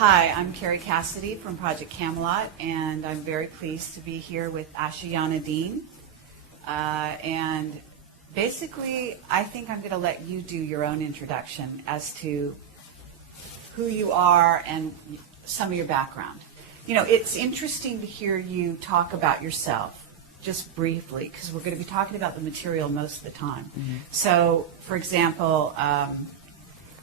Hi, I'm Kerry Cassidy from Project Camelot, and I'm very pleased to be here with Ashayana Dean. And basically, I think I'm going to let you do your own introduction as to who you are and some of your background. You know, it's interesting to hear you talk about yourself, just briefly, because we're going to be talking about the material most of the time. Mm-hmm. So, for example,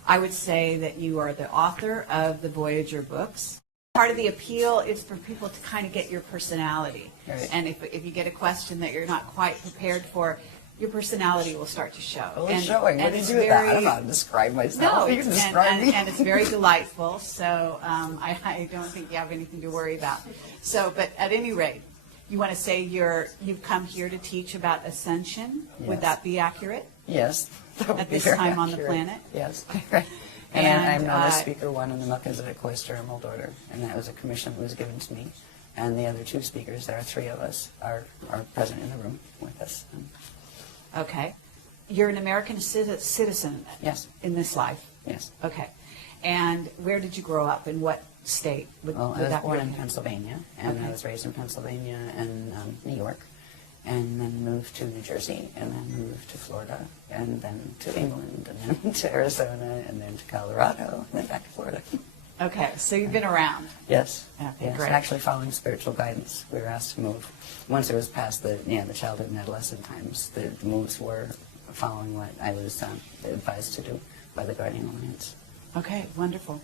I would say that you are the author of the Voyager books. Part of the appeal is for people to kind of get your personality. Right. And if you get a question that you're not quite prepared for, your personality will start to show. Well, it's showing. What do you do with that? I don't know how to describe myself. No, you can describe me. And it's very delightful, so I don't think you have anything to worry about. So, but at any rate, you want to say you've come here to teach about ascension. Yes. Would that be accurate? Yes. At this time on the planet? Yes. And I'm not a speaker one in the Melchizedek Cloister Emerald Order, and that was a commission that was given to me. And the other two speakers, there are three of us, are present in the room with us. Okay. You're an American citizen. Yes. In this life? Yes. Okay. And where did you grow up? In what state? Well, I was born in Pennsylvania, and I was raised in Pennsylvania and New York, and then moved to New Jersey, and then moved to Florida, and then to England, and then to Arizona, and then to Colorado, and then back to Florida. Okay, so you've been around. Yes. Okay, yes. Great. Actually, following spiritual guidance, we were asked to move. Once it was past the childhood and adolescent times, the moves were following what I was advised to do by the Guardian Alliance. Okay, wonderful.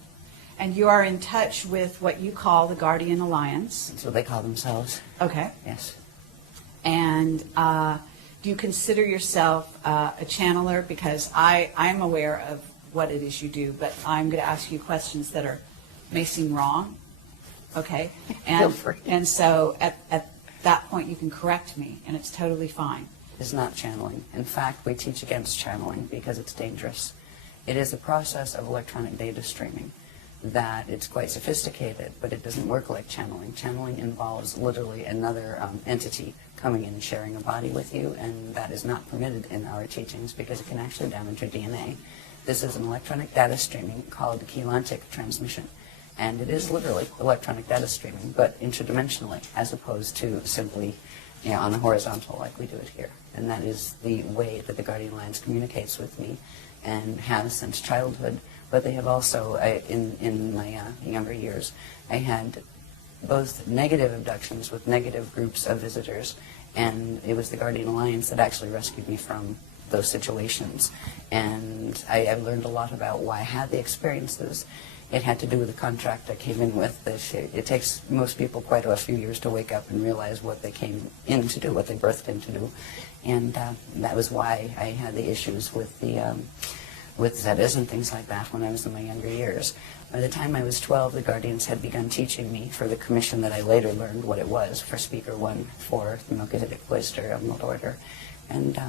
And you are in touch with what you call the Guardian Alliance. That's what they call themselves. Okay. Yes. And do you consider yourself a channeler? Because I'm aware of what it is you do, but I'm going to ask you questions that may seem wrong. Okay? Feel free. And so at that point you can correct me, and it's totally fine. It's not channeling. In fact, we teach against channeling because it's dangerous. It is a process of electronic data streaming that it's quite sophisticated, but it doesn't work like channeling. Channeling involves literally another entity coming in and sharing a body with you, and that is not permitted in our teachings because it can actually damage your DNA. This is an electronic data streaming called chelantic transmission, and it is literally electronic data streaming, but interdimensionally, as opposed to simply on the horizontal like we do it here. And that is the way that the Guardian Alliance communicates with me and has since childhood. But they have also, in my younger years, I had both negative abductions with negative groups of visitors, and it was the Guardian Alliance that actually rescued me from those situations. And I learned a lot about why I had the experiences. It had to do with the contract I came in with. It takes most people quite a few years to wake up and realize what they came in to do, what they birthed in to do. And that was why I had the issues with Zetas and things like that when I was in my younger years. By the time I was 12, the Guardians had begun teaching me for the commission that I later learned what it was for Speaker 1 for the Melchizedek Cloister Emerald Order. And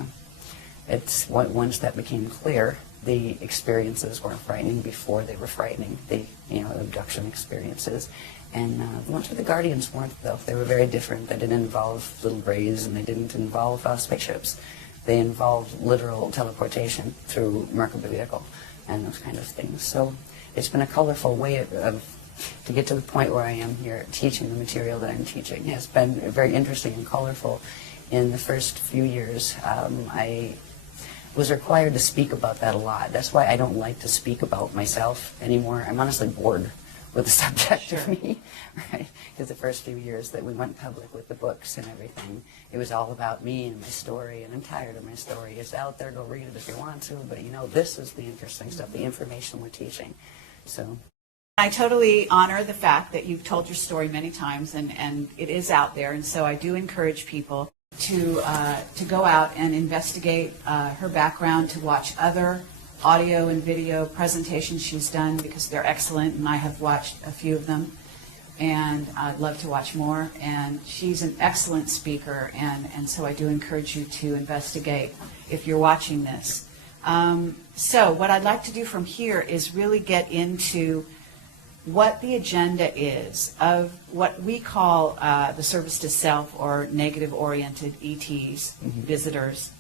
once that became clear, the experiences weren't frightening before they were frightening, the abduction experiences. And the ones with the Guardians weren't, though. They were very different. They didn't involve little rays, and they didn't involve spaceships. They involved literal teleportation through Merkaba vehicle and those kind of things. So it's been a colorful way to get to the point where I am here teaching the material that I'm teaching. It's been very interesting and colorful. In the first few years, I was required to speak about that a lot. That's why I don't like to speak about myself anymore. I'm honestly bored with the subject of me, right? Because the first few years that we went public with the books and everything, it was all about me and my story, and I'm tired of my story. It's out there, go read it if you want to, but this is the interesting stuff, the information we're teaching. So I totally honor the fact that you've told your story many times, and it is out there, and so I do encourage people to go out and investigate her background, to watch other audio and video presentations she's done, because they're excellent, and I have watched a few of them, and I'd love to watch more. And she's an excellent speaker, and so I do encourage you to investigate if you're watching this. So what I'd like to do from here is really get into what the agenda is of what we call the service to self, or negative-oriented ETs, visitors,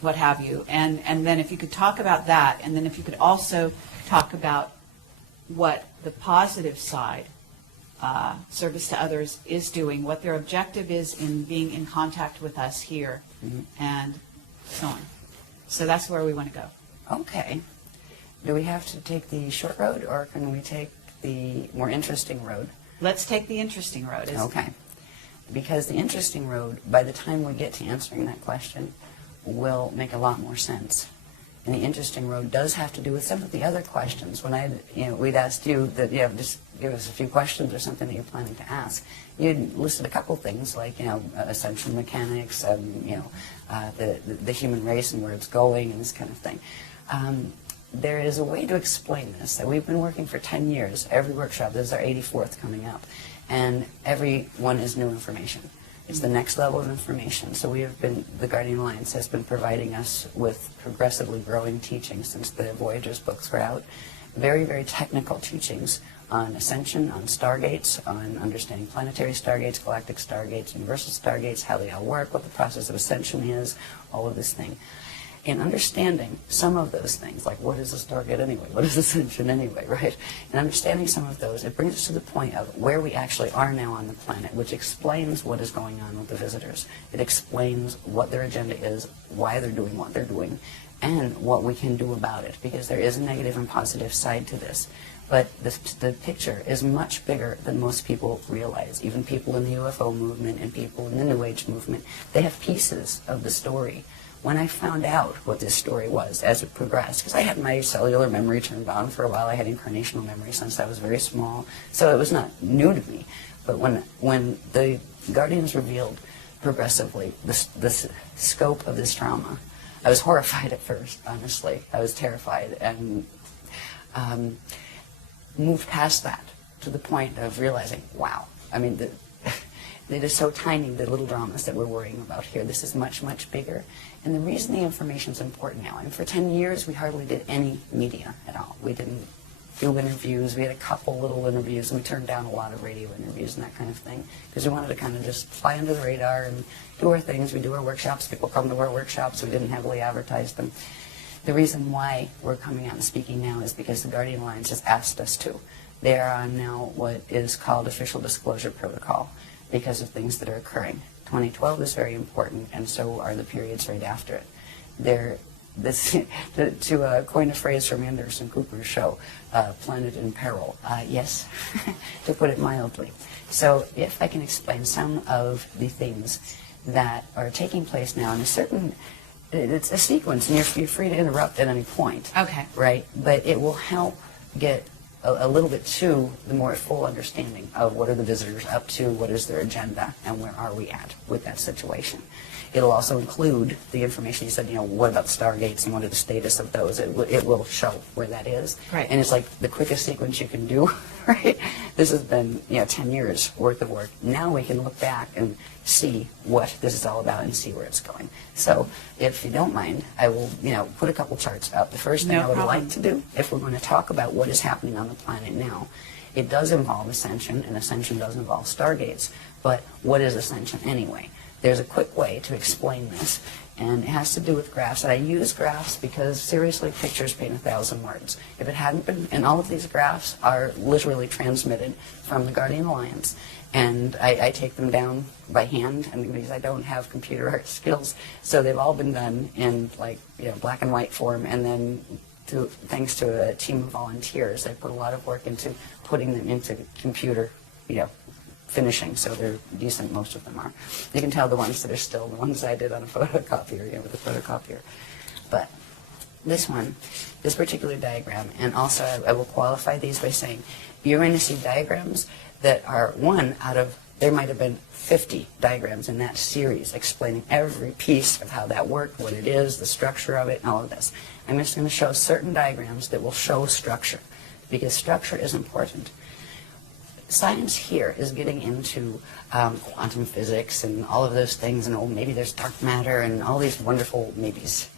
what have you. And then if you could talk about that, and then if you could also talk about what the positive side, service to others, is doing, what their objective is in being in contact with us here, and so on. So that's where we want to go. Okay. Do we have to take the short road, or can we take the more interesting road? Let's take the interesting road. Okay. Because the interesting road, by the time we get to answering that question, will make a lot more sense. And the interesting road does have to do with some of the other questions. When we'd asked you that, just give us a few questions or something that you're planning to ask. You'd listed a couple things like, ascension mechanics, the human race and where it's going and this kind of thing. There is a way to explain this that we've been working for 10 years. Every workshop, this is our 84th coming up, and every one is new information. It's the next level of information. So the Guardian Alliance has been providing us with progressively growing teachings since the Voyagers books were out. Very, very technical teachings on ascension, on stargates, on understanding planetary stargates, galactic stargates, universal stargates, how they all work, what the process of ascension is, all of this thing. In understanding some of those things, like what is a stargate anyway, what is ascension anyway, right? And understanding some of those, it brings us to the point of where we actually are now on the planet, which explains what is going on with the visitors. It explains what their agenda is, why they're doing what they're doing, and what we can do about it, because there is a negative and positive side to this. But the picture is much bigger than most people realize. Even people in the UFO movement and people in the New Age movement, they have pieces of the story. When I found out what this story was as it progressed, because I had my cellular memory turned on for a while, I had incarnational memory since I was very small, so it was not new to me. But when the Guardians revealed progressively the scope of this trauma, I was horrified at first, honestly. I was terrified, and moved past that to the point of realizing, wow, I mean, it is so tiny, the little dramas that we're worrying about here. This is much, much bigger. And the reason the information is important now, and for 10 years we hardly did any media at all. We didn't do interviews. We had a couple little interviews, and we turned down a lot of radio interviews and that kind of thing, because we wanted to kind of just fly under the radar and do our things. We do our workshops. People come to our workshops. We didn't heavily advertise them. The reason why we're coming out and speaking now is because the Guardian Alliance has asked us to. They are on now what is called official disclosure protocol, because of things that are occurring. 2012 is very important, and so are the periods right after it. To coin a phrase from Anderson Cooper's show, planet in peril. Yes, to put it mildly. So if I can explain some of the things that are taking place now in it's a sequence, and you're free to interrupt at any point. Okay. Right? But it will help get a little bit to the more full understanding of what are the visitors up to, what is their agenda, and where are we at with that situation. It'll also include the information you said, what about stargates and what are the status of those? It will show where that is. Right. And it's like the quickest sequence you can do, right? This has been 10 years worth of work. Now we can look back and see what this is all about and see where it's going. So if you don't mind, I will put a couple charts up. The first thing I would like to do, if we're going to talk about what is happening on the planet now, it does involve ascension, and ascension does involve stargates, but what is ascension anyway? There's a quick way to explain this, and it has to do with graphs. And I use graphs because, seriously, pictures paint 1,000 words. If it hadn't been, and all of these graphs are literally transmitted from the Guardian Alliance, and I take them down by hand, and because I don't have computer art skills, so they've all been done in black and white form, and then thanks to a team of volunteers, they put a lot of work into putting them into computer, finishing, so they're decent, most of them are. You can tell the ones that are still the ones I did on a photocopier, with a photocopier. But this particular diagram, and also I will qualify these by saying, you're going to see diagrams that are one out of, there might have been 50 diagrams in that series explaining every piece of how that worked, what it is, the structure of it, and all of this. I'm just going to show certain diagrams that will show structure, because structure is important. Science here is getting into quantum physics and all of those things, and maybe there's dark matter and all these wonderful maybes.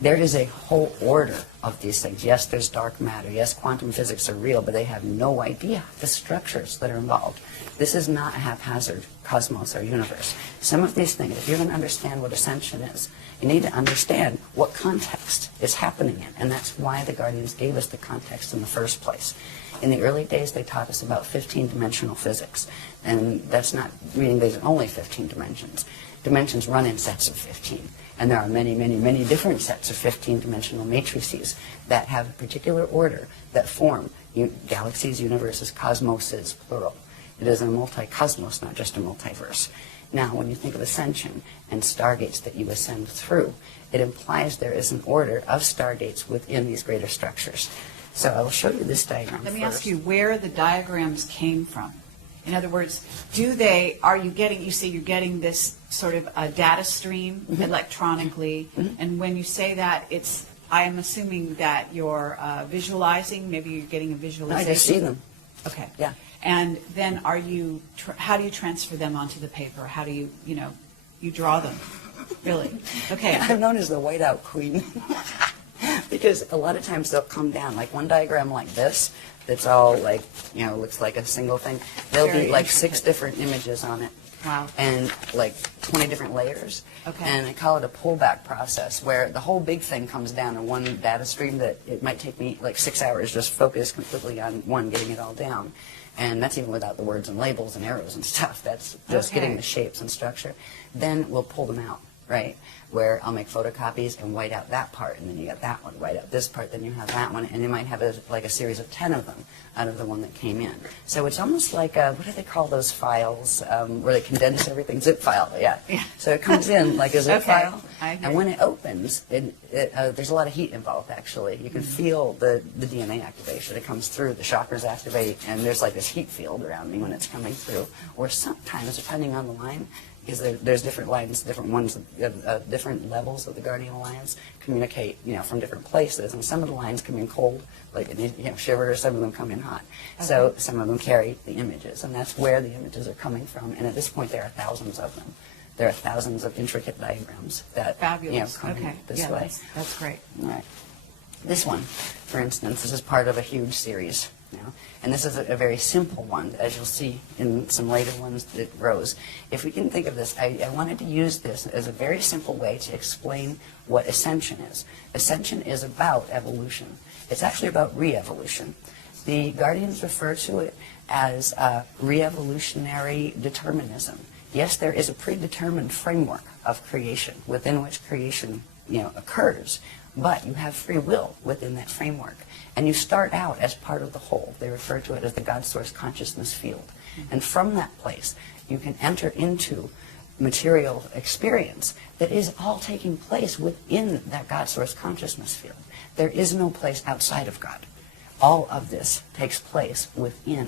There is a whole order of these things. Yes, there's dark matter. Yes, quantum physics are real, but they have no idea the structures that are involved. This is not a haphazard cosmos or universe. Some of these things, if you're going to understand what ascension is, You need to understand what context is happening in, and that's why the Guardians gave us the context in the first place. In the early days, they taught us about 15-dimensional physics, and that's not meaning there's only 15 dimensions. Dimensions run in sets of 15, and there are many, many, many different sets of 15-dimensional matrices that have a particular order that form galaxies, universes, cosmoses, plural. It is a multi-cosmos, not just a multiverse. Now, when you think of ascension and stargates that you ascend through, it implies there is an order of stargates within these greater structures. So I will show you this diagram Let me first. ask you where the diagrams came from. In other words, are you getting, you see you're getting this sort of a data stream electronically, and when you say that, I am assuming that you're visualizing, maybe you're getting a visualization. I just see them. Okay. Yeah. And then how do you transfer them onto the paper? How do you draw them? Really? Okay. I'm known as the whiteout queen because a lot of times they'll come down, like one diagram like this, that's all like, looks like a single thing. There'll Very be like intricate. 6 different images on it. Wow. And like 20 different layers. Okay. And I call it a pullback process where the whole big thing comes down in one data stream that it might take me like 6 hours just focus completely on one, getting it all down. And that's even without the words and labels and arrows and stuff. That's just Okay. getting the shapes and structure. Then we'll pull them out, right? Where I'll make photocopies and white out that part, and then you got that one, white out this part, then you have that one, and you might have like a series of 10 of them out of the one that came in. So it's almost like what do they call those files where they condense everything? Zip file, yeah. So it comes in like a zip Okay. file, I hear and when it opens, there's a lot of heat involved actually. You can feel the DNA activation. It comes through, the chakras activate, and there's like this heat field around me when it's coming through. Or sometimes, depending on the line, because there's different lines, different ones, different levels of the Guardian Alliance communicate, from different places, and some of the lines come in cold, like shivers, some of them come in hot. Okay. So some of them carry the images, and that's where the images are coming from. And at this point, there are thousands of them. There are thousands of intricate diagrams that Fabulous. come Okay. in this Yeah, way. that's great. All right. This one, for instance, this is part of a huge series. And this is a very simple one, as you'll see in some later ones that grows. If we can think of this, I wanted to use this as a very simple way to explain what ascension is. Ascension is about evolution. It's actually about re-evolution. The Guardians refer to it as re-evolutionary determinism. Yes, there is a predetermined framework of creation within which creation occurs, but you have free will within that framework. And you start out as part of the whole. They refer to it as the God Source consciousness field. And from that place, you can enter into material experience that is all taking place within that God Source consciousness field. There is no place outside of God. All of this takes place within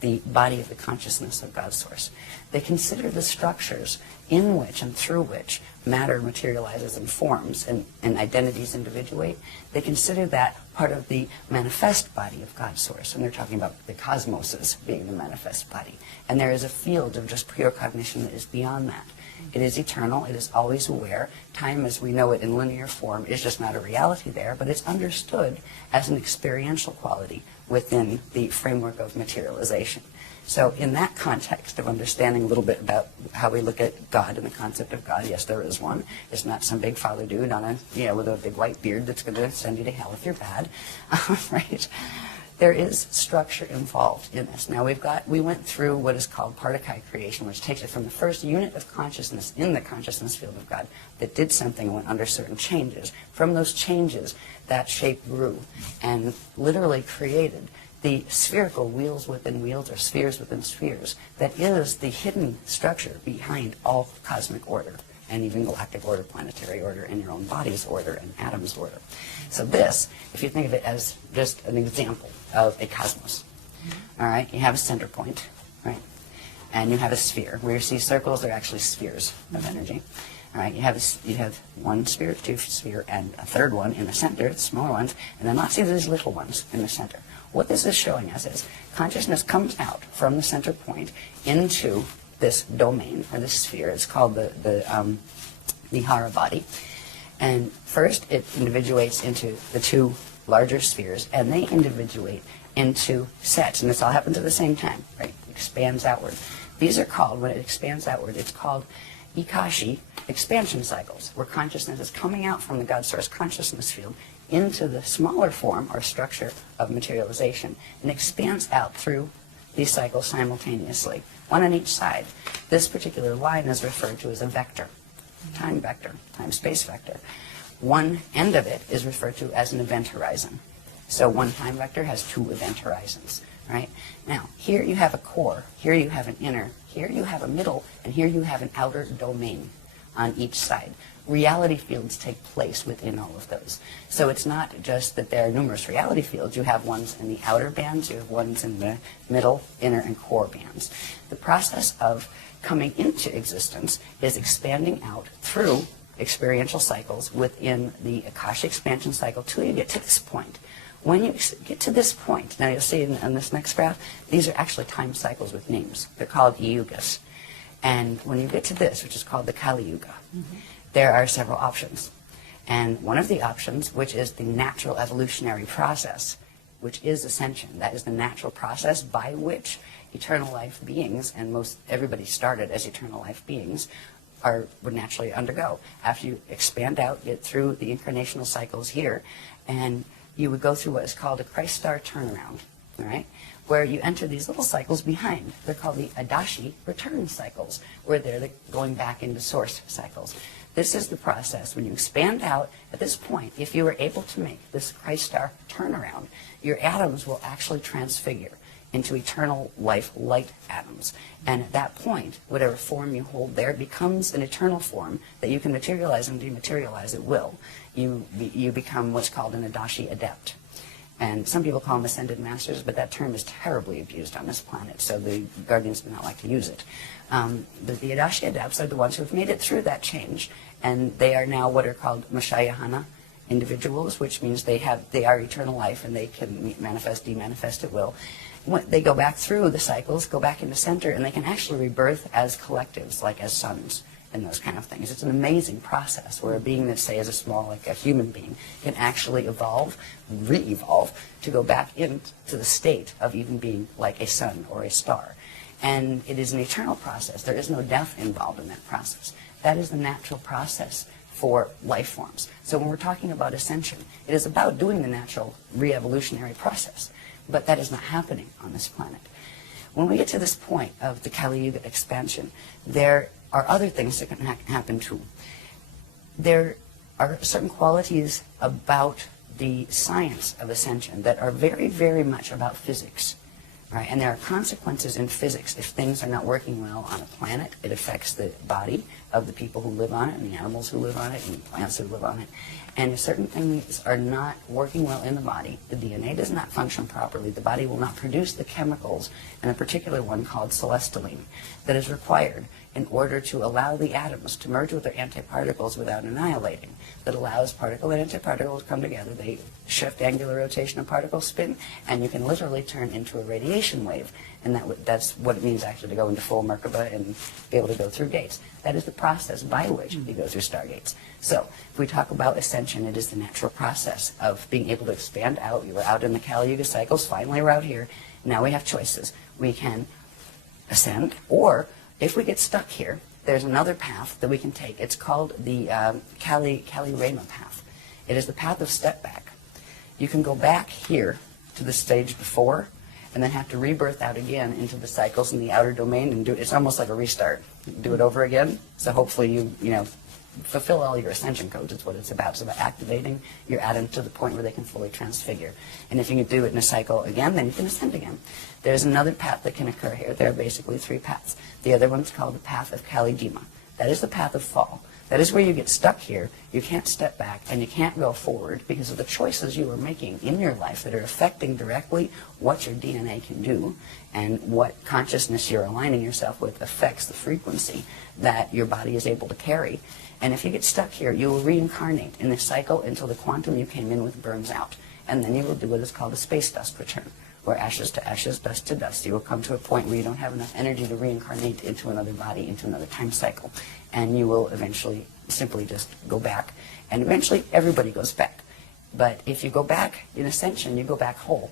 the body of the consciousness of God Source. They consider the structures in which and through which matter materializes and forms and identities individuate. They consider that part of the manifest body of God Source, and they're talking about the cosmoses being the manifest body. And there is a field of just pure cognition that is beyond that. It is eternal. It is always aware. Time as we know it in linear form is just not a reality there, but it's understood as an experiential quality within the framework of materialization. So in that context of understanding a little bit about how we look at God and the concept of God, yes, there is one. It's not some big father dude on with a big white beard that's going to send you to hell if you're bad, right? There is structure involved in this. Now we went through what is called Partie creation, which takes it from the first unit of consciousness in the consciousness field of God that did something and went under certain changes. From those changes, that shape grew and literally created the spherical wheels within wheels or spheres within spheres that is the hidden structure behind all cosmic order and even galactic order, planetary order, and your own body's order and atoms' order. So this, if you think of it as just an example of a cosmos, all right, you have a center point, right, and you have a sphere. Where you see circles, they're actually spheres of energy. All right, you have one sphere, two sphere, and a third one in the center, smaller ones, and then lots of these little ones in the center. What this is showing us is consciousness comes out from the center point into this domain or this sphere. It's called the Hara body. And first it individuates into the two larger spheres, and they individuate into sets, and this all happens at the same time, right? It expands outward. These are called, when it expands outward, it's called Ikashi, expansion cycles, where consciousness is coming out from the God source consciousness field into the smaller form or structure of materialization and expands out through these cycles simultaneously, one on each side. This particular line is referred to as a vector, time space vector. One end of it is referred to as an event horizon. So one time vector has two event horizons, right? Now, here you have a core, here you have an inner, here you have a middle, and here you have an outer domain on each side. Reality fields take place within all of those. So it's not just that there are numerous reality fields. You have ones in the outer bands, you have ones in the middle, inner, and core bands. The process of coming into existence is expanding out through experiential cycles within the Akasha expansion cycle till you get to this point. When you get to this point, now you'll see in this next graph, these are actually time cycles with names. They're called yugas. And when you get to this, which is called the Kali Yuga, there are several options. And one of the options, which is the natural evolutionary process, which is ascension, that is the natural process by which eternal life beings, and most everybody started as eternal life beings, would naturally undergo. After you expand out, get through the incarnational cycles here, and you would go through what is called a Christ star turnaround, all right? Where you enter these little cycles behind. They're called the Adashi return cycles, where they're going back into source cycles. This is the process. When you expand out at this point, if you were able to make this Christ star turnaround, your atoms will actually transfigure into eternal life light atoms. And at that point, whatever form you hold there becomes an eternal form that you can materialize and dematerialize at will. You become what's called an Adashi adept. And some people call them ascended masters, but that term is terribly abused on this planet, so the Guardians do not like to use it. But the Adashi adepts are the ones who have made it through that change, and they are now what are called Mashayahana individuals, which means they are eternal life, and they can manifest, demanifest at will. When they go back through the cycles, go back into center, and they can actually rebirth as collectives, like as suns and those kind of things. It's an amazing process where a being that, say, is a small, like a human being, can actually evolve, re-evolve, to go back into the state of even being like a sun or a star. And it is an eternal process. There is no death involved in that process. That is the natural process for life forms. So when we're talking about ascension, it is about doing the natural re-evolutionary process. But that is not happening on this planet. When we get to this point of the Kali Yuga expansion, there are other things that can happen too. There are certain qualities about the science of ascension that are very, very much about physics. Right? And there are consequences in physics. If things are not working well on a planet, it affects the body of the people who live on it, and the animals who live on it, and the plants who live on it. And if certain things are not working well in the body, the DNA does not function properly, the body will not produce the chemicals, and a particular one called celestylene, that is required in order to allow the atoms to merge with their antiparticles without annihilating. That allows particle and antiparticle to come together. They shift angular rotation of particle spin, and you can literally turn into a radiation wave. And that's what it means actually to go into full Merkaba and be able to go through gates. That is the process by which you go through stargates. So if we talk about ascension, it is the natural process of being able to expand out. You were out in the Kali Yuga cycles, finally we're out here. Now we have choices. We can ascend, or if we get stuck here, there's another path that we can take. It's called the Kali Rama path. It is the path of step back. You can go back here to the stage before, and then have to rebirth out again into the cycles in the outer domain, and it's almost like a restart. Do it over again. So hopefully you fulfill all your ascension codes. It's what it's about. It's about activating your atoms to the point where they can fully transfigure. And if you can do it in a cycle again, then you can ascend again. There's another path that can occur here. There are basically three paths. The other one's called the path of Kali Dima. That is the path of fall. That is where you get stuck here. You can't step back, and you can't go forward because of the choices you are making in your life that are affecting directly what your DNA can do, and what consciousness you're aligning yourself with affects the frequency that your body is able to carry. And if you get stuck here, you will reincarnate in this cycle until the quantum you came in with burns out. And then you will do what is called a space dust return, where ashes to ashes, dust to dust. You will come to a point where you don't have enough energy to reincarnate into another body, into another time cycle. And you will eventually simply just go back. And eventually everybody goes back. But if you go back in ascension, you go back whole.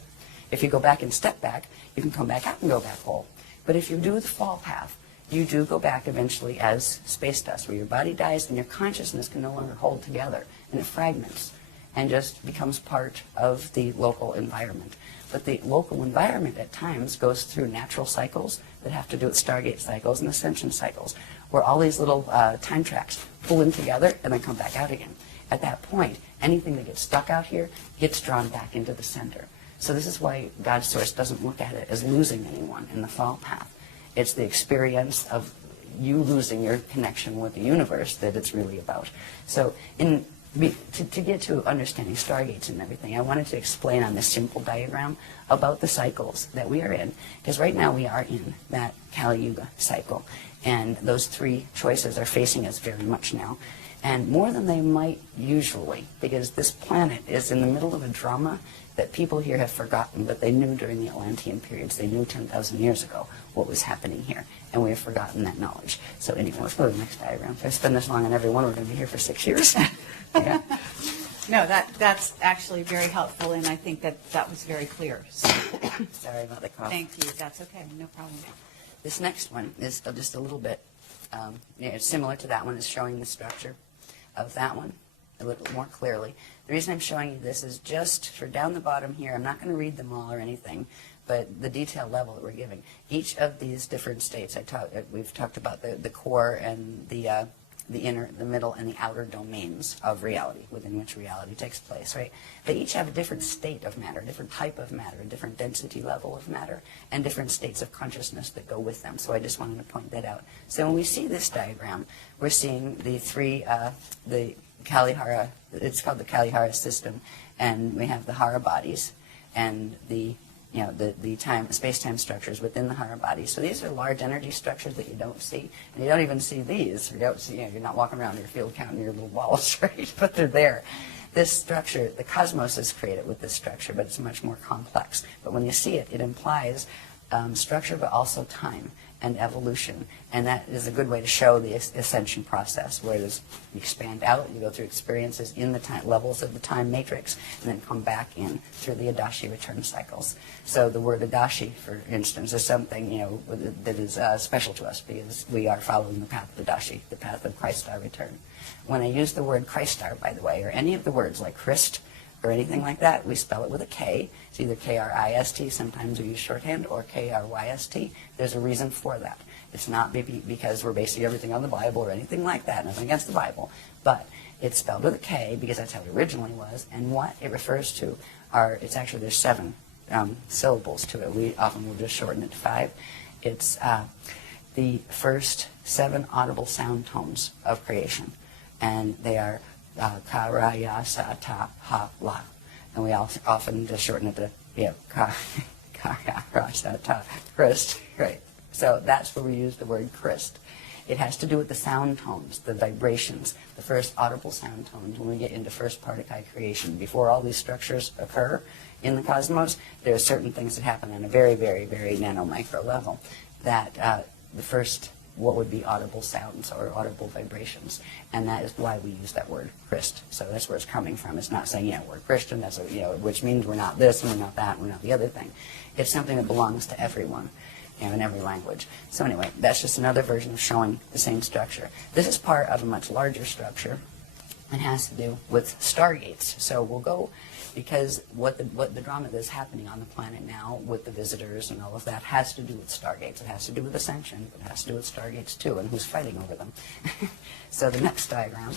If you go back and step back, you can come back out and go back whole. But if you do the fall path, you do go back eventually as space dust, where your body dies and your consciousness can no longer hold together, and it fragments and just becomes part of the local environment. But the local environment at times goes through natural cycles that have to do with Stargate cycles and ascension cycles, where all these little time tracks pull in together and then come back out again. At that point, anything that gets stuck out here gets drawn back into the center. So this is why God's Source doesn't look at it as losing anyone in the fall path. It's the experience of you losing your connection with the universe that it's really about. So to get to understanding Stargates and everything, I wanted to explain on this simple diagram about the cycles that we are in. Because right now we are in that Kali Yuga cycle. And those three choices are facing us very much now. And more than they might usually, because this planet is in the middle of a drama that people here have forgotten, but they knew during the Atlantean periods. They knew 10,000 years ago what was happening here, and we have forgotten that knowledge. So anyway, let's go to the next diagram. If I spend this long on every one, we're going to be here for 6 years. Yeah. No, that's actually very helpful, and I think that was very clear. So, Sorry about the cough. thank you. That's okay. No problem. This next one is just a little bit similar to that one. Is showing the structure of that one a little more clearly. The reason I'm showing you this is just for down the bottom here. I'm not going to read them all or anything, but the detail level that we're giving. Each of these different states, we've talked about the core and the inner, the middle, and the outer domains of reality, within which reality takes place, right? They each have a different state of matter, a different type of matter, a different density level of matter, and different states of consciousness that go with them. So I just wanted to point that out. So when we see this diagram, we're seeing the three, the Kalihara, it's called the Kalihara system, and we have the Hara bodies and the space-time structures within the Hara bodies. So these are large energy structures that you don't see, and you don't even see these. You don't see, you're not walking around your field counting your little balls, right? But they're there. This structure, the cosmos is created with this structure, but it's much more complex. But when you see it, it implies structure, but also time and evolution. And that is a good way to show the ascension process, where you expand out, you go through experiences in the time, levels of the time matrix, and then come back in through the Adashi return cycles. So the word Adashi, for instance, is something that is special to us, because we are following the path of Adashi, the path of Christ-star return. When I use the word Christ-star, by the way, or any of the words like Christ, or anything like that, we spell it with a K. It's either K-R-I-S-T, sometimes we use shorthand, or K-R-Y-S-T. There's a reason for that. It's not because we're basing everything on the Bible or anything like that, nothing against the Bible, but it's spelled with a K because that's how it originally was, and what it refers to there's 7 syllables to it. We often will just shorten it to 5. It's the first 7 audible sound tones of creation, and they are Karaya, Sa, Ta, Ha, La. And we often just shorten it to, Karaya, Sa, Ta, Christ. Right. So that's where we use the word Christ. It has to do with the sound tones, the vibrations, the first audible sound tones when we get into first particle creation. Before all these structures occur in the cosmos, there are certain things that happen on a very, very, very nano-micro level that the first what would be audible sounds or audible vibrations, and that is why we use that word Christ. So that's where it's coming from. It's not saying, we're Christian, that's which means we're not this and we're not that and we're not the other thing. It's something that belongs to everyone, in every language. So anyway, that's just another version of showing the same structure. This is part of a much larger structure and has to do with stargates. So we'll go, because what the drama that's happening on the planet now with the visitors and all of that has to do with stargates. It has to do with ascension, but it has to do with stargates too, and who's fighting over them. So the next diagram,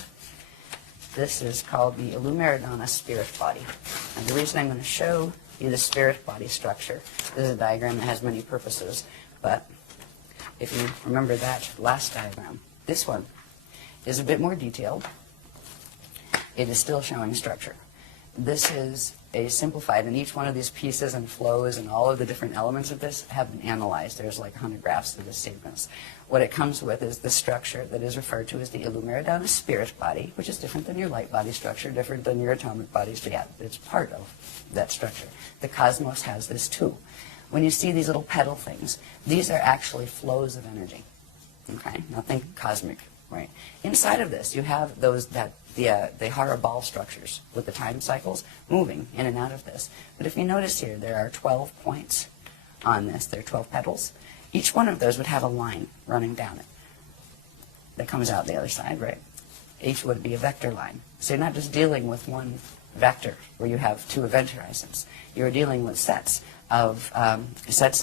this is called the Illumeridana spirit body. And the reason I'm going to show you the spirit body structure, this is a diagram that has many purposes, but if you remember that last diagram, this one is a bit more detailed. It is still showing structure. This is a simplified, and each one of these pieces and flows and all of the different elements of this have been analyzed. There's like 100 graphs of this sequence. What it comes with is the structure that is referred to as the Illumeridana spirit body, which is different than your light body structure, different than your atomic bodies, but yeah, it's part of that structure. The cosmos has this too. When you see these little petal things, these are actually flows of energy. Okay, now think cosmic, right? Inside of this, you have the Hara ball structures with the time cycles moving in and out of this. But if you notice here, there are 12 points on this. There are 12 petals, Each one of those would have a line running down it that comes out the other side, right? Each would be a vector line. So you're not just dealing with one vector where you have two event horizons. You're dealing with sets of 6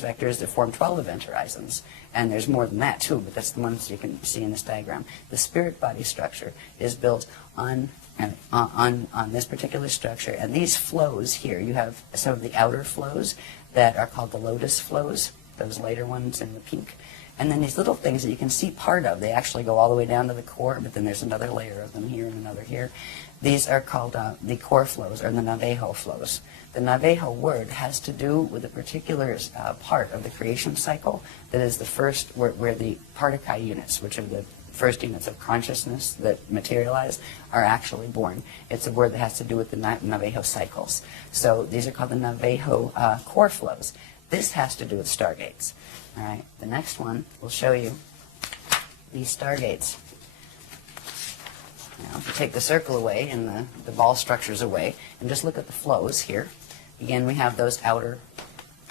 vectors that form 12 event horizons. And there's more than that too, but that's the ones you can see in this diagram. The spirit body structure is built on this particular structure, and these flows here, you have some of the outer flows that are called the lotus flows, those later ones in the pink. And then these little things that you can see part of, they actually go all the way down to the core, but then there's another layer of them here and another here. These are called the core flows, or the Navajo flows. The Navajo word has to do with a particular part of the creation cycle that is the first, where the Partie units, which are the first units of consciousness that materialize, are actually born. It's a word that has to do with the Navajo cycles. So these are called the Navajo core flows. This has to do with stargates. All right, the next one will show you these stargates. Now, if you take the circle away and the ball structures away, and just look at the flows here. Again, we have those outer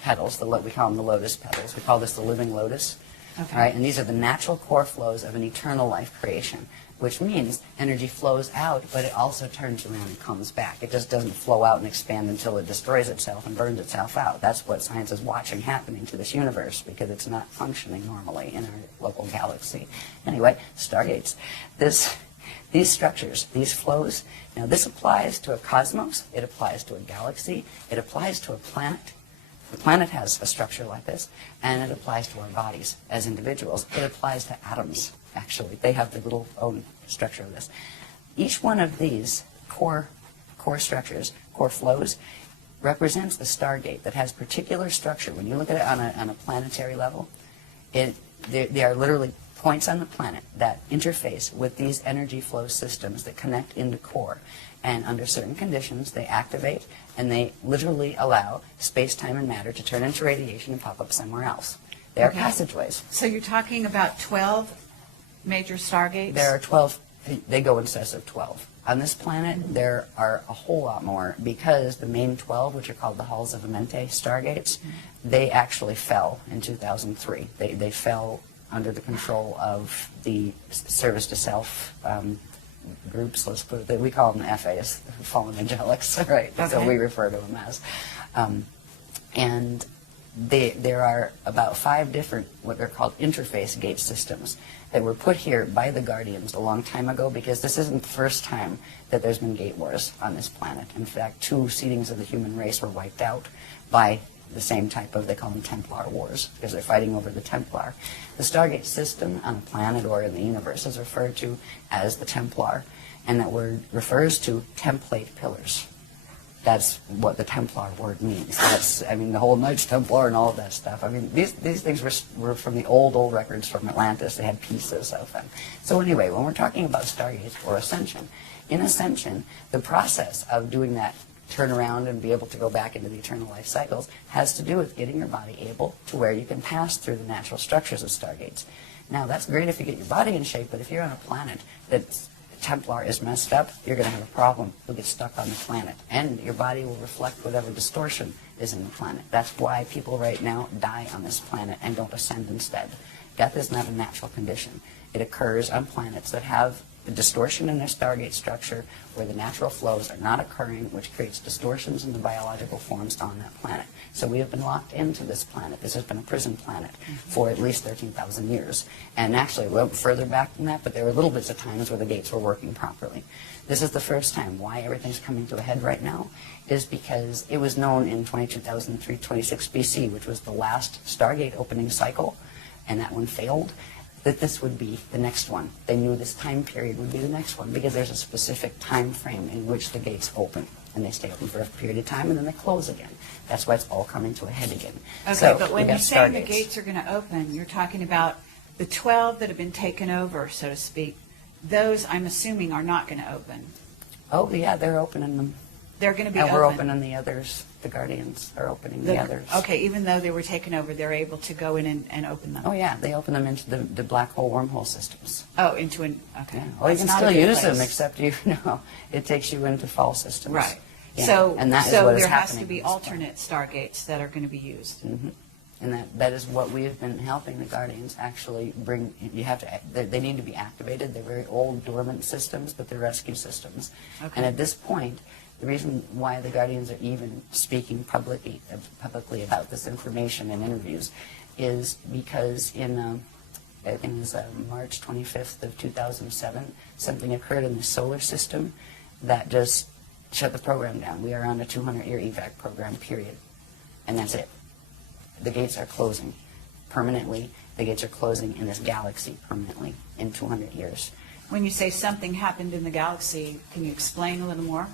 petals, we call them the lotus petals. We call this the living lotus. Okay. All right, and these are the natural core flows of an eternal life creation, which means energy flows out, but it also turns around and comes back. It just doesn't flow out and expand until it destroys itself and burns itself out. That's what science is watching happening to this universe, because it's not functioning normally in our local galaxy. Anyway, stargates. These structures, these flows, now this applies to a cosmos, it applies to a galaxy, it applies to a planet. The planet has a structure like this, and it applies to our bodies as individuals. It applies to atoms, actually. They have the little own structure of this. Each one of these core structures, core flows, represents the stargate that has particular structure. When you look at it on a planetary level, they are literally points on the planet that interface with these energy flow systems that connect into core. And under certain conditions, they activate, and they literally allow space, time, and matter to turn into radiation and pop up somewhere else. They are passageways. So you're talking about 12 major stargates? There are 12. They go in sets of 12. On this planet, there are a whole lot more, because the main 12, which are called the Halls of Amente stargates, they actually fell in 2003. They fell under the control of the service to self groups, let's put it that we call them FAs, fallen angelics, right? That's what we refer to them as. And there are about 5 different, what they're called interface gate systems, that were put here by the Guardians a long time ago, because this isn't the first time that there's been gate wars on this planet. In fact, 2 seedings of the human race were wiped out by the same type of, they call them Templar wars, because they're fighting over the Templar. The Stargate system on a planet or in the universe is referred to as the Templar, and that word refers to template pillars. That's what the Templar word means. That's, I mean, the whole Knights Templar and all of that stuff. I mean, these things were from the old records from Atlantis. They had pieces of them. So anyway, when we're talking about Stargates or Ascension, in Ascension, the process of doing that turn around and be able to go back into the eternal life cycles has to do with getting your body able to where you can pass through the natural structures of stargates. Now, that's great if you get your body in shape, but if you're on a planet that's Templar is messed up, you're going to have a problem. You'll get stuck on the planet, and your body will reflect whatever distortion is in the planet. That's why people right now die on this planet and don't ascend instead. Death is not a natural condition. It occurs on planets that have a distortion in their stargate structure where the natural flows are not occurring, which creates distortions in the biological forms on that planet. So we have been locked into this planet. This has been a prison planet for at least 13,000 years. And actually, a little further back than that, but there were little bits of times where the gates were working properly. This is the first time. Why everything's coming to a head right now is because it was known in 22,326 BC, which was the last Stargate opening cycle, and that one failed, that this would be the next one. They knew this time period would be the next one because there's a specific time frame in which the gates open, and they stay open for a period of time and then they close again. That's why it's all coming to a head again. Okay, so but when you say the gates are going to open, you're talking about the 12 that have been taken over, so to speak. Those, I'm assuming, are not going to open. Oh, yeah, they're opening them. They're going to be and open. we're opening the others. The Guardians are opening the others. Okay, even though they were taken over, they're able to go in and open them. Oh, yeah, they open them into the black hole wormhole systems. Oh, into an, okay. Yeah. Well, you can still use them, except it takes you into fall systems. Right. Yeah. So, and that is what is there has happening to be alternate stargates that are going to be used. Mm-hmm. And that is what we have been helping the Guardians actually bring. They need to be activated. They're very old, dormant systems, but they're rescue systems. Okay. And at this point, the reason why the Guardians are even speaking publicly about this information in interviews is because in, I think it was March 25th of 2007, something occurred in the solar system that just shut the program down. We are on a 200-year evac program, period. And that's it. The gates are closing permanently. The gates are closing in this galaxy permanently in 200 years. When you say something happened in the galaxy, can you explain a little more?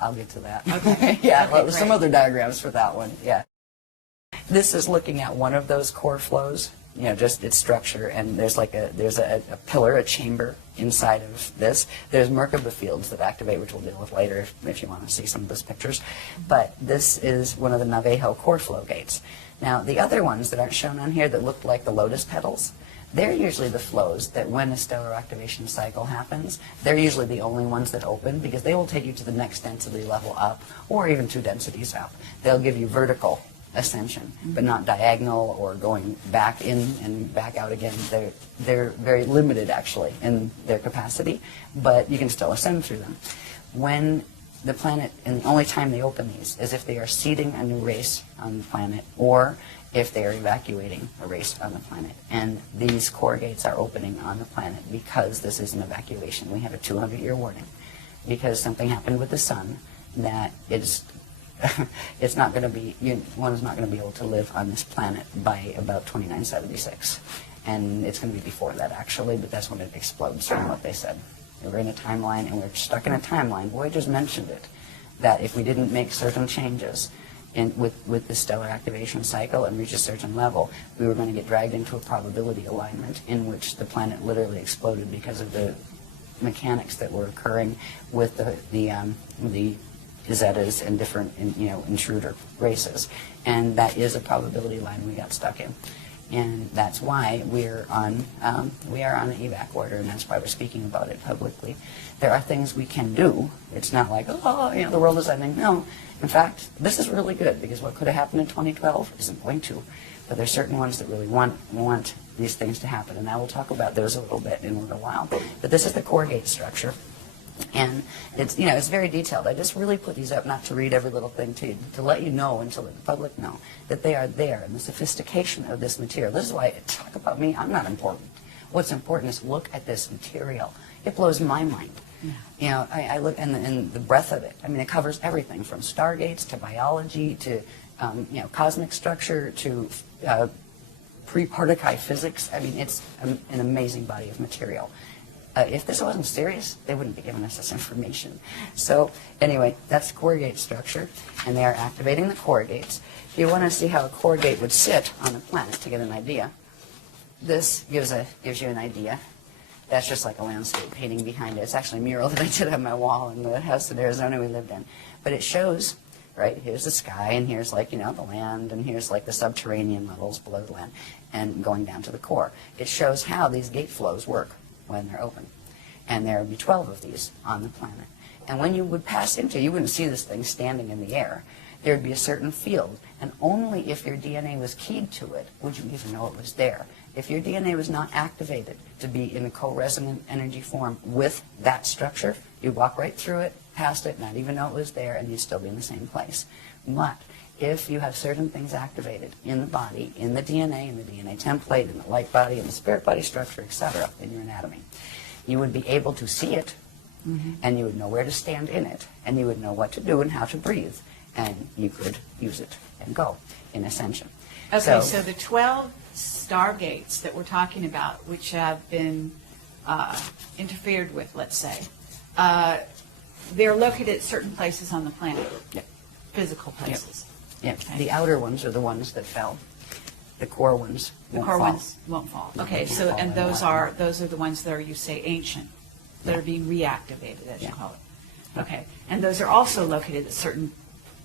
I'll get to that. Okay. Yeah, Okay, well, there's some great. other diagrams for that one. Yeah. This is looking at one of those core flows, just its structure, and there's a pillar, a chamber inside of this. There's Merkaba fields that activate, which we'll deal with later if you want to see some of those pictures. But this is one of the Navajo core flow gates. Now, the other ones that aren't shown on here that look like the lotus petals, they're usually the flows that when a stellar activation cycle happens, they're usually the only ones that open because they will take you to the next density level up or even 2 densities up. They'll give you vertical ascension, but not diagonal or going back in and back out again. They're very limited actually in their capacity, but you can still ascend through them. When the planet, and the only time they open these is if they are seeding a new race on the planet or if they are evacuating a race on the planet. And these core gates are opening on the planet because this is an evacuation. We have a 200-year warning because something happened with the sun that it's not going to be, one is not going to be able to live on this planet by about 2976. And it's going to be before that, actually, but that's when it explodes from what they said. We're in a timeline, and we're stuck in a timeline. Voyager's mentioned it, that if we didn't make certain changes with the stellar activation cycle and reach a certain level, we were going to get dragged into a probability alignment in which the planet literally exploded because of the mechanics that were occurring with the Zetas and different, intruder races. And that is a probability line we got stuck in. And that's why we are on an evac order, and that's why we're speaking about it publicly. There are things we can do. It's not like, the world is ending. No. In fact, this is really good, because what could have happened in 2012 isn't going to. But there's certain ones that really want these things to happen, and I will talk about those a little bit in a little while. But this is the core gate structure. And it's very detailed. I just really put these up not to read every little thing to you, to let you know and to let the public know that they are there, and the sophistication of this material. This is why I talk about me. I'm not important. What's important is look at this material. It blows my mind. Yeah. I look and the breadth of it. I mean, it covers everything from stargates to biology to cosmic structure to pre-Partie physics. I mean, it's an amazing body of material. If this wasn't serious, they wouldn't be giving us this information. So anyway, that's the core gate structure, and they are activating the core gates. If you want to see how a core gate would sit on a planet to get an idea, this gives you an idea. That's just like a landscape painting behind it. It's actually a mural that I did on my wall in the house in Arizona we lived in. But it shows, right, here's the sky, and here's the land, and here's the subterranean levels below the land, and going down to the core. It shows how these gate flows work when they're open. And there would be 12 of these on the planet. And when you would pass into, you wouldn't see this thing standing in the air. There would be a certain field, and only if your DNA was keyed to it would you even know it was there. If your DNA was not activated to be in a co-resonant energy form with that structure, you'd walk right through it, past it, not even know it was there, and you'd still be in the same place. But if you have certain things activated in the body, in the DNA template, in the light body, in the spirit body structure, etc., in your anatomy, you would be able to see it, and you would know where to stand in it, and you would know what to do and how to breathe, and you could use it and go in ascension. Okay, so the 12 stargates that we're talking about, which have been interfered with, let's say, they're located at certain places on the planet, physical places. Yeah, Okay. the outer ones are the ones that fell. The core ones The won't core fall. ones won't fall. No, Okay, they so won't fall and in those a while. are the ones that are, you say, ancient, that are being reactivated, as you Yeah. call it. Okay, and those are also located at certain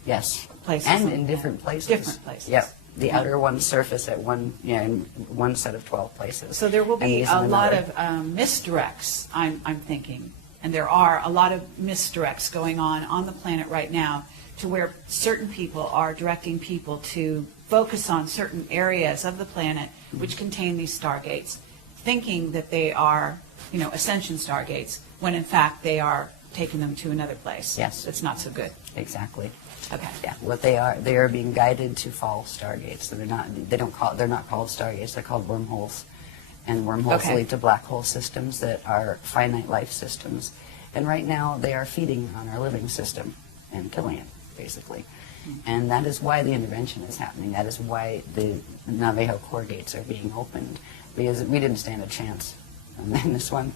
Yes. places. And on the in planet. different places. Different places. Yep. The outer ones surface at in one set of 12 places. So there will And be these a in lot another. of misdirects, I'm thinking, and there are a lot of misdirects going on the planet right now to where certain people are directing people to focus on certain areas of the planet which contain these stargates, thinking that they are, ascension stargates, when in fact they are taking them to another place. Yes. It's not so good. Exactly. Okay. Yeah, what they are being guided to fall stargates. So they're not called stargates, they're called wormholes. And wormholes Okay. lead to black hole systems that are finite life systems. And right now they are feeding on our living system and killing it, basically. And that is why the intervention is happening. That is why the Navajo core gates are being opened, because we didn't stand a chance in this one.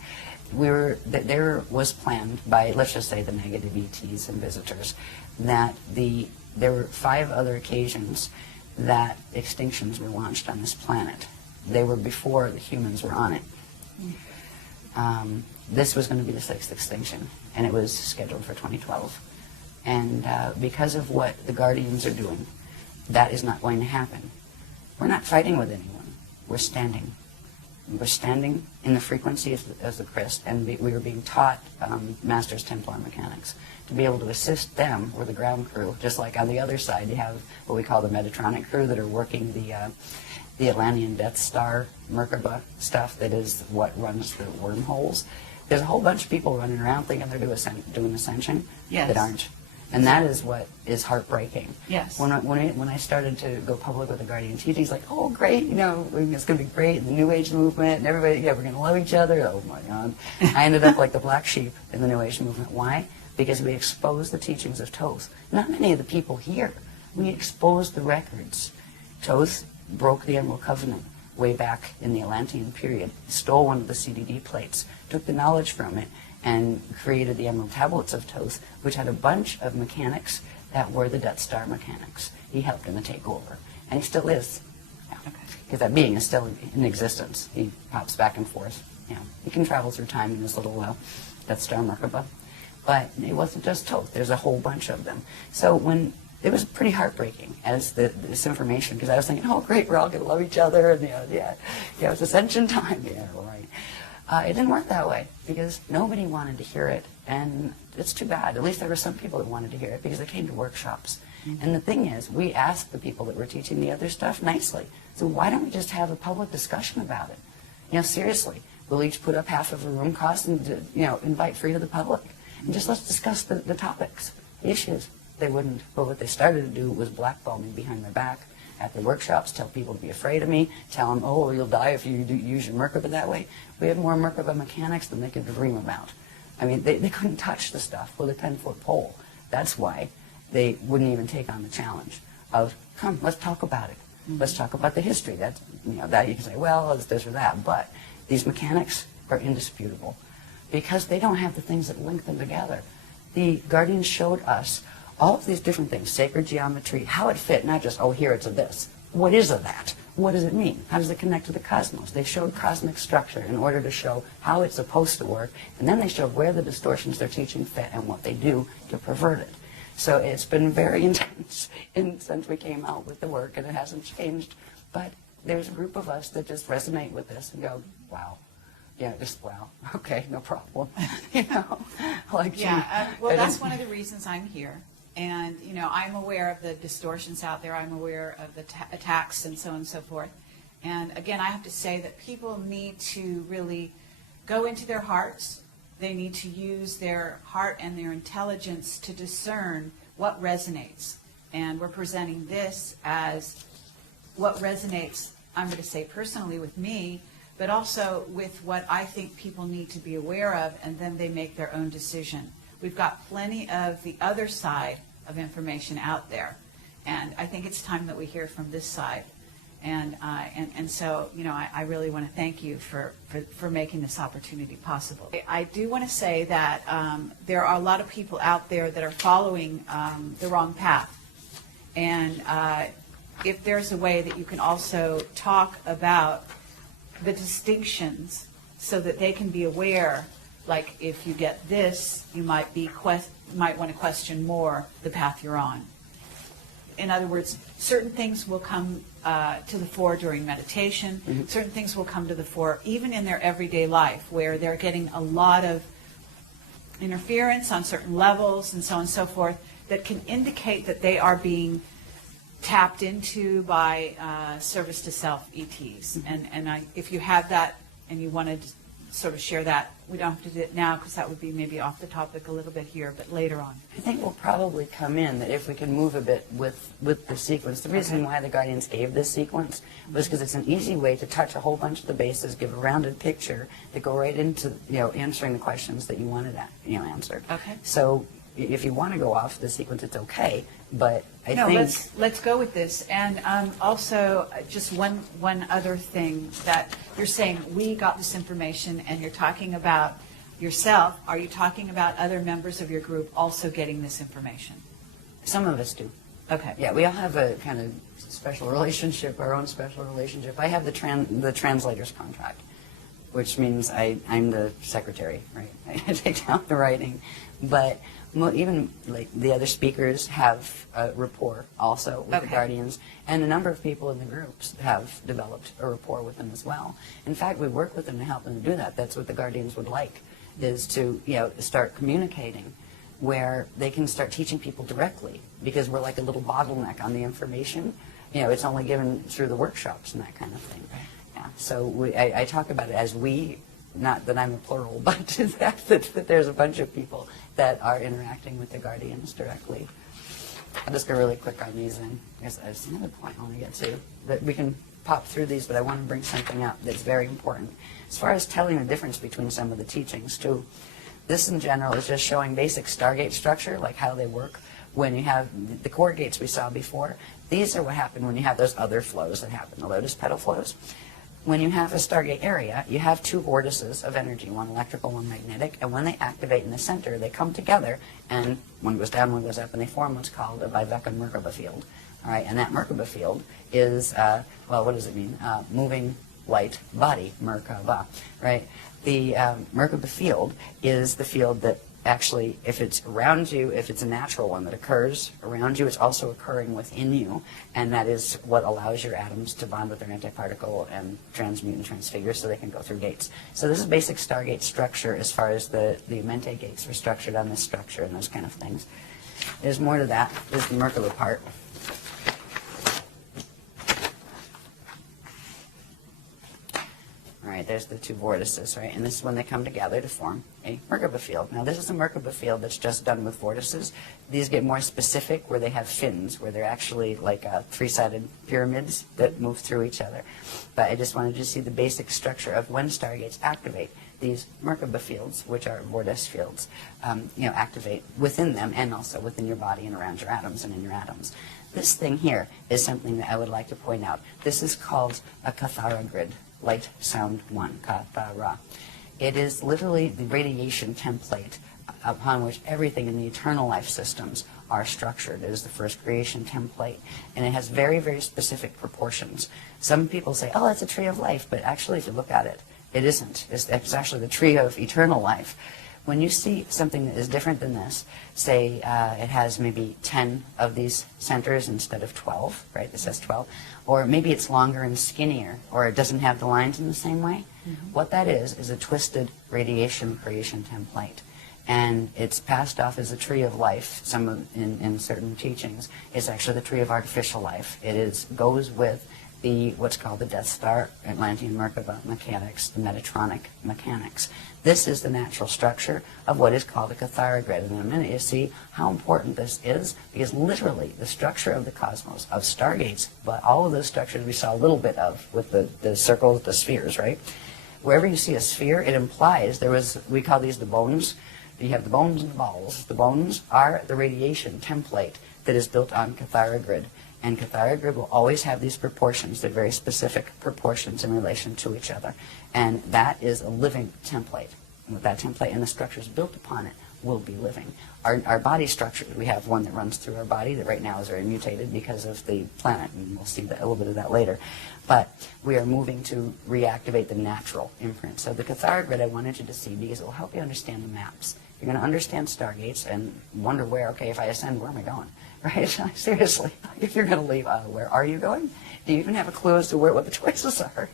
There was planned by, let's just say, the negative ETs and visitors, that there were 5 other occasions that extinctions were launched on this planet. They were before the humans were on it. This was going to be the 6th extinction, and it was scheduled for 2012. And because of what the Guardians are doing, that is not going to happen. We're not fighting with anyone. We're standing. We're standing in the frequency as the Christ, and we were being taught Masters Templar mechanics to be able to assist them, or the ground crew, just like on the other side you have what we call the Metatronic crew that are working the Atlantean Death Star Merkaba stuff that is what runs the wormholes. There's a whole bunch of people running around thinking they're doing ascension Yes. that aren't. And that is what is heartbreaking. Yes. When I started to go public with the Guardian teachings, like, oh, great, it's going to be great, the New Age movement, and everybody, we're going to love each other. Oh, my God. I ended up like the black sheep in the New Age movement. Why? Because we exposed the teachings of Thoth. Not many of the people here. We exposed the records. Thoth broke the Emerald Covenant way back in the Atlantean period, stole one of the CDD plates, took the knowledge from it, and created the Emerald Tablets of Thoth, which had a bunch of mechanics that were the Death Star mechanics. He helped in the takeover, and he still is. Because that being is still in existence. He pops back and forth. He can travel through time in his little Death Star Merkaba. But it wasn't just Thoth. There's a whole bunch of them. So when it was pretty heartbreaking as this information, because I was thinking, oh, great, we're all going to love each other, and it's ascension time. Yeah, right. It didn't work that way because nobody wanted to hear it, and it's too bad. At least there were some people that wanted to hear it because they came to workshops. Mm-hmm. And the thing is, we asked the people that were teaching the other stuff nicely. So why don't we just have a public discussion about it? Seriously, we'll each put up half of a room cost and invite free to the public, and just let's discuss the topics, the issues. They wouldn't. But what they started to do was blackball me behind their back at the workshops, tell people to be afraid of me, tell them, oh, you'll die if you use your Merkaba that way. We had more Merkaba mechanics than they could dream about. I mean, they couldn't touch the stuff with a 10-foot pole. That's why they wouldn't even take on the challenge of, come, let's talk about it. Mm-hmm. Let's talk about the history. That you can say, well, it's this or that. But these mechanics are indisputable because they don't have the things that link them together. The Guardians showed us all of these different things, sacred geometry, how it fit, not just, oh, here it's a this. What is a that? What does it mean? How does it connect to the cosmos? They showed cosmic structure in order to show how it's supposed to work, and then they showed where the distortions they're teaching fit and what they do to pervert it. So it's been very intense since we came out with the work, and it hasn't changed. But there's a group of us that just resonate with this and go, wow. Yeah, just wow. Okay, no problem. Well, that's one of the reasons I'm here. And, I'm aware of the distortions out there. I'm aware of the attacks and so on and so forth. And, again, I have to say that people need to really go into their hearts. They need to use their heart and their intelligence to discern what resonates. And we're presenting this as what resonates, I'm going to say personally with me, but also with what I think people need to be aware of, and then they make their own decision. We've got plenty of the other side of information out there, and I think it's time that we hear from this side. And so, I really want to thank you for making this opportunity possible. I do want to say that there are a lot of people out there that are following the wrong path, and if there's a way that you can also talk about the distinctions so that they can be aware, like if you get this, you might want to question more the path you're on. In other words, certain things will come to the fore during meditation. Mm-hmm. Certain things will come to the fore even in their everyday life, where they're getting a lot of interference on certain levels and so on and so forth. that can indicate that they are being tapped into by service to self ETs. And if you have that and you wanted to sort of share that, we don't have to do it now because that would be maybe off the topic a little bit here, but later on. I think we'll probably come in that if we can move a bit with the sequence. The reason why the Guardians gave this sequence was because it's an easy way to touch a whole bunch of the bases, give a rounded picture that go right into answering the questions that you wanted answered. Okay. So if you want to go off the sequence, it's okay. But I no, think let's go with this. And also, just one other thing that you're saying, we got this information, and you're talking about yourself. Are you talking about other members of your group also getting this information? some of us do. Okay. Yeah, we all have a kind of special relationship, our own special relationship. I have the translator's contract, which means I'm the secretary, right? I take down the writing. But even like the other speakers have a rapport also with the Guardians, and a number of people in the groups have developed a rapport with them as well. In fact, we work with them to help them to do that. That's what the Guardians would like, is to start communicating where they can start teaching people directly, because we're like a little bottleneck on the information. It's only given through the workshops and that kind of thing. Yeah. So I talk about it as we, not that I'm a plural, but that there's a bunch of people that are interacting with the Guardians directly. I'll just go really quick on these, and there's another point I want to get to, that we can pop through these, but I want to bring something up that's very important. As far as telling the difference between some of the teachings, too, this in general is just showing basic Stargate structure, like how they work. When you have the core gates we saw before, these are what happen when you have those other flows that happen, the lotus petal flows. When you have a Stargate area, you have two vortices of energy, one electrical, one magnetic, and when they activate in the center, they come together, and one goes down, one goes up, and they form what's called a Viveka Merkaba field. All right, and that Merkaba field is, well, what does it mean? Moving light body, Merkaba, right? The Merkaba field is the field that actually, if it's around you, if it's a natural one that occurs around you, it's also occurring within you, and that is what allows your atoms to bond with their antiparticle and transmute and transfigure so they can go through gates. So this is basic Stargate structure as far as the Mente gates were structured on this structure and those kind of things. There's more to that. There's the Merkaba part. All right, there's the two vortices, right? And this is when they come together to form a Merkaba field. Now, this is a Merkaba field that's just done with vortices. These get more specific where they have fins, where they're actually like three-sided pyramids that move through each other. But I just wanted you to see the basic structure of when stargates activate. These Merkaba fields, which are vortex fields, activate within them and also within your body and around your atoms and in your atoms. This thing here is something that I would like to point out. This is called a Kathara grid. Light, sound, one, Kathara. It is literally the radiation template upon which everything in the eternal life systems are structured. It is the first creation template, and it has very, very specific proportions. Some people say, oh, that's a tree of life, but actually, if you look at it, it isn't. It's actually the tree of eternal life. When you see something that is different than this, say it has maybe 10 of these centers instead of 12, right? This has 12. Or maybe it's longer and skinnier, or it doesn't have the lines in the same way. Mm-hmm. What that is a twisted radiation creation template. And it's passed off as a tree of life. In certain teachings, it's actually the tree of artificial life. It goes with what's called the Death Star, Atlantean Merkaba mechanics, the Metatronic mechanics. This is the natural structure of what is called a Kathara grid. And in a minute you see how important this is, because literally the structure of the cosmos, of stargates, but all of those structures we saw a little bit of with the circles, the spheres, right? Wherever you see a sphere, it implies we call these the bones. You have the bones and the balls. The bones are the radiation template that is built on Kathara grid. And Kathara grid will always have these proportions. They're very specific proportions in relation to each other. And that is a living template. And with that template and the structures built upon it will be living. Our body structure, we have one that runs through our body that right now is very mutated because of the planet, and we'll see a little bit of that later. But we are moving to reactivate the natural imprint. So the Kathara grid I wanted you to see, because it will help you understand the maps. You're going to understand stargates and wonder if I ascend, where am I going? Right? Seriously, if you're going to leave, where are you going? Do you even have a clue as to what the choices are?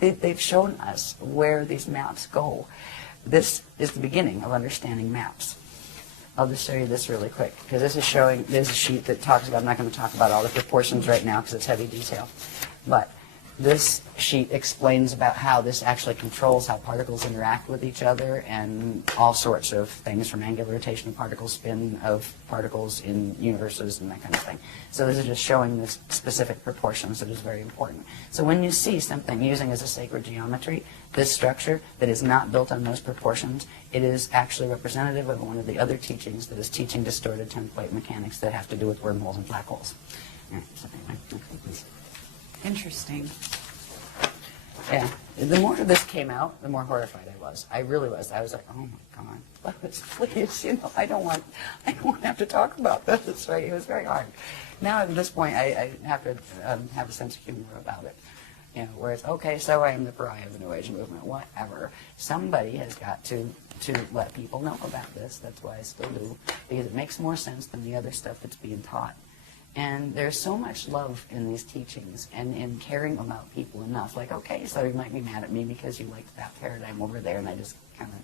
They've shown us where these maps go. This is the beginning of understanding maps. I'll just show you this really quick, because this is showing, there's a sheet that talks about, I'm not going to talk about all the proportions right now because it's heavy detail, but this sheet explains about how this actually controls how particles interact with each other and all sorts of things, from angular rotation of particles, spin of particles in universes and that kind of thing. So this is just showing the specific proportions that is very important. So when you see something using as a sacred geometry, this structure that is not built on those proportions, it is actually representative of one of the other teachings that is teaching distorted template mechanics that have to do with wormholes and black holes. All right, so anyway, okay, please. Interesting. Yeah. The more this came out, the more horrified I was. I really was. I was like, oh my God, please, I don't want to have to talk about this, right? It was very hard. Now at this point, I have to have a sense of humor about it. Where it's, okay, so I am the pariah of the New Age movement, whatever. Somebody has got to let people know about this. That's why I still do, because it makes more sense than the other stuff that's being taught. And there's so much love in these teachings and in caring about people enough. Like, okay, so you might be mad at me because you liked that paradigm over there, and I just kind of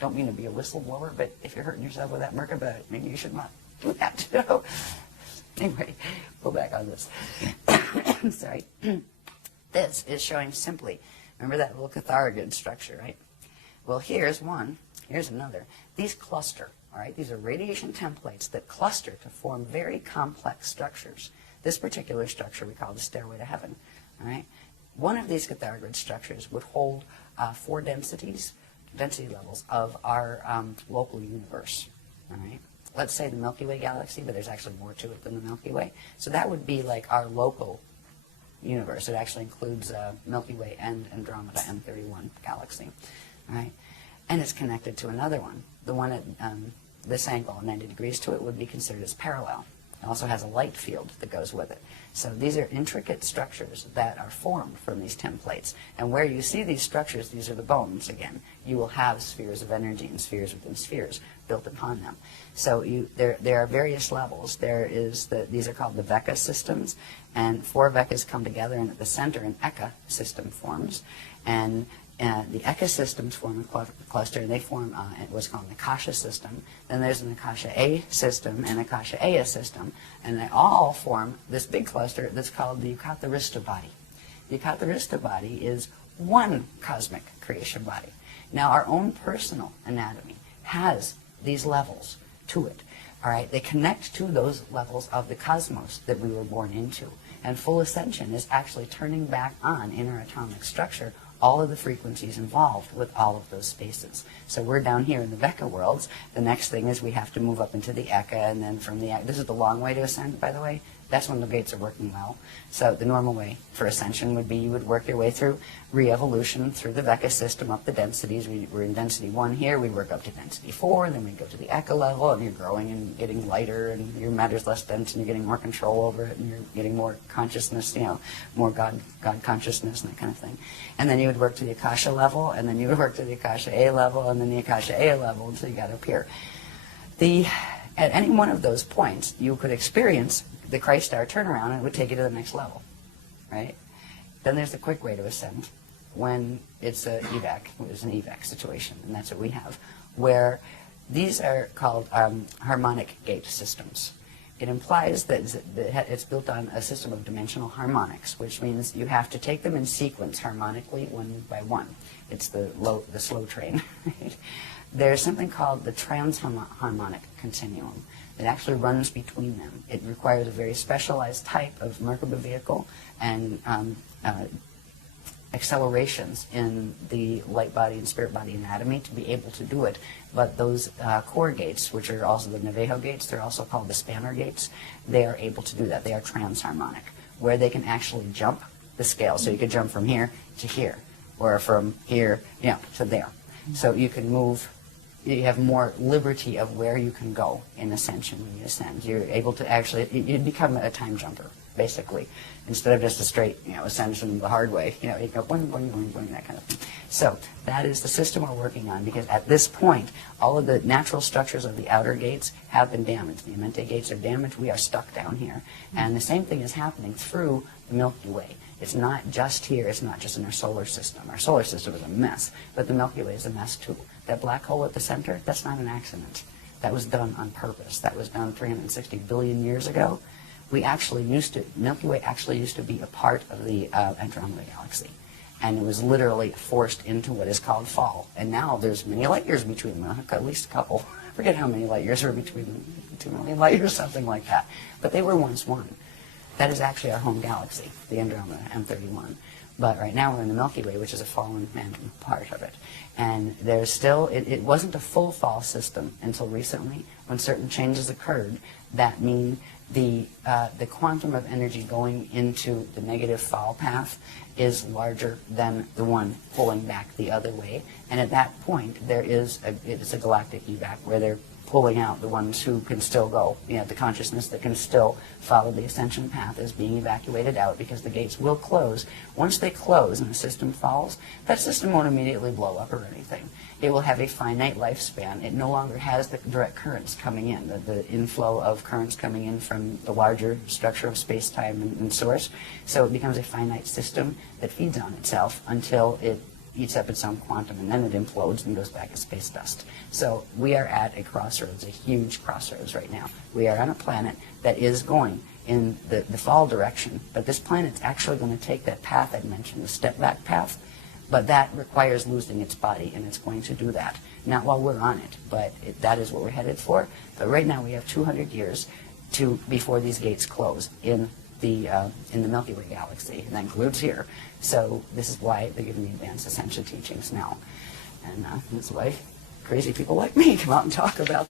don't mean to be a whistleblower, but if you're hurting yourself with that Merkaba, maybe you should not do that, Anyway, go back on this. I'm sorry. This is showing simply, remember that little catharagid structure, right? Well, here's one. Here's another. These cluster. All right, these are radiation templates that cluster to form very complex structures. This particular structure we call the stairway to heaven. All right, one of these catharagrid structures would hold 4 density levels of our local universe. All right, let's say the Milky Way galaxy, but there's actually more to it than the Milky Way. So that would be like our local universe. It actually includes Milky Way and Andromeda M31 galaxy. All right, and it's connected to another one. The one at this angle, 90 degrees to it, would be considered as parallel. It also has a light field that goes with it. So these are intricate structures that are formed from these templates. And where you see these structures, these are the bones again. You will have spheres of energy and spheres within spheres built upon them. So there are various levels. These are called the Veka systems, and 4 Vekas come together, and at the center an Eka system forms. And the ecosystems form a cluster, and they form what's called an Akasha system. Then there's an Akasha A system and Akasha Aya system, and they all form this big cluster that's called the Yukatarista body. The Yukatarista body is one cosmic creation body. Now, our own personal anatomy has these levels to it. All right, they connect to those levels of the cosmos that we were born into. And full ascension is actually turning back on in our atomic structure all of the frequencies involved with all of those spaces. So we're down here in the Veka worlds. The next thing is we have to move up into the Eka, and then from the Eka, this is the long way to ascend, by the way. That's when the gates are working well. So the normal way for ascension would be you would work your way through re-evolution through the Veka system up the densities. We're in density 1 here. We work up to density 4. Then we go to the Eka level, and you're growing and getting lighter, and your matter's less dense, and you're getting more control over it, and you're getting more consciousness, more God consciousness and that kind of thing. And then you would work to the Akasha level, and then you would work to the Akasha A level, and then the Akasha A level until you got up here. At any one of those points, you could experience the Christ star turnaround, and it would take you to the next level, right? Then there's the quick way to ascend, when it's an evac situation, and that's what we have, where these are called harmonic gate systems. It implies that it's built on a system of dimensional harmonics, which means you have to take them in sequence harmonically, one by one. It's the slow train. Right? There's something called the transharmonic continuum that actually runs between them. It requires a very specialized type of Merkaba vehicle and accelerations in the light body and spirit body anatomy to be able to do it. But those core gates, which are also the Navajo gates, they're also called the spanner gates, they are able to do that. They are transharmonic, where they can actually jump the scale. So you could jump from here to here, or from here to there. So you can move. You have more liberty of where you can go in ascension when you ascend. You're able to actually, you become a time jumper, basically, instead of just a straight, ascension the hard way. You go boing, boing, boing, boing, that kind of thing. So that is the system we're working on, because at this point, all of the natural structures of the outer gates have been damaged. The Amenti gates are damaged. We are stuck down here. And the same thing is happening through the Milky Way. It's not just here. It's not just in our solar system. Our solar system is a mess, but the Milky Way is a mess too. That black hole at the center, that's not an accident. That was done on purpose. That was done 360 billion years ago. Milky Way actually used to be a part of the Andromeda Galaxy. And it was literally forced into what is called fall. And now there's many light years between them, at least a couple. I forget how many light years were between them, 2 million light years, something like that. But they were once one. That is actually our home galaxy, the Andromeda M31. But right now we're in the Milky Way, which is a fallen phantom part of it. And there's still, it wasn't a full fall system until recently, when certain changes occurred that mean the quantum of energy going into the negative fall path is larger than the one pulling back the other way. And at that point, it's a galactic evac where they're pulling out the ones who can still go. The consciousness that can still follow the ascension path is being evacuated out because the gates will close. Once they close and the system falls, that system won't immediately blow up or anything. It will have a finite lifespan. It no longer has the direct currents coming in, the inflow of currents coming in from the larger structure of space-time and source. So it becomes a finite system that feeds on itself until it eats up its own quantum, and then it implodes and goes back as space dust. So we are at a crossroads, a huge crossroads right now. We are on a planet that is going in the fall direction, but this planet's actually going to take that path I mentioned, the step-back path, but that requires losing its body, and it's going to do that. Not while we're on it, but that is what we're headed for. But right now we have 200 years before these gates close in the Milky Way galaxy, and that includes here. So this is why they're giving the advanced ascension teachings now. And that's why crazy people like me come out and talk about